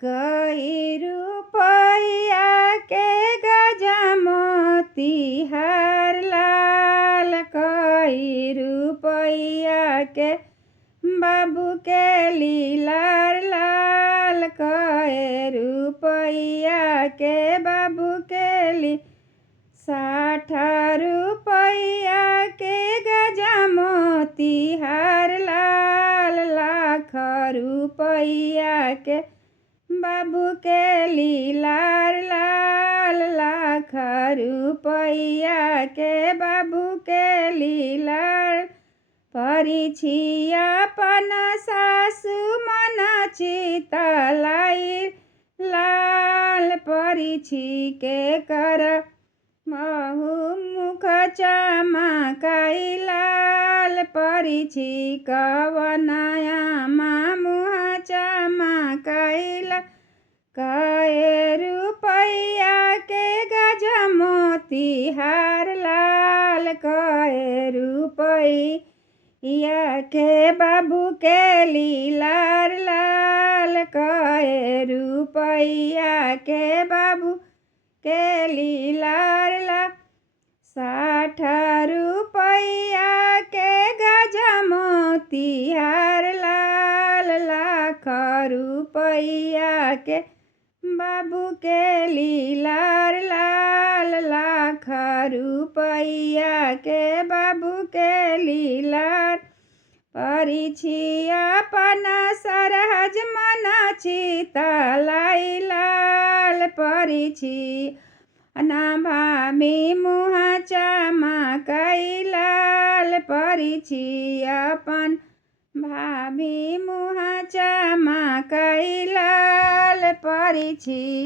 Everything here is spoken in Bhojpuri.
कई रुपया के गजा मोतीहार लाल, कई रुपया के बाबू के लीलार लाल, कई रुपया के बाबू के ली 60 रुपया के गजा मोतीहार लाल, लाख रुपया के बाबू के लीलार लाल, लाख रुपया के बाबू के लीलार। परिछिया पन सासु मन चितलाई लाल, परिछि के कर महु मुख चमकाई लाल, परिछि कवनाया मुहा चमकाई लाल। कई रुपया के गजा मोतीहार लाल, कई रुपया के बाबू के लीलार लाल, कई रुपया के बाबू के लीलार लाल। 60 रुपया के गजा मोतीहार लाल, लाख रुपया के बाबू के लीलार लाल, लाख रुपया के बाबू के लीलार। परिछिया पन सरहज मन चितलाई लाल, परिछि भाभी मुहा चमकाई लाल, परिछि अपन भाभी मुहा चमकाई लाल, परिछि।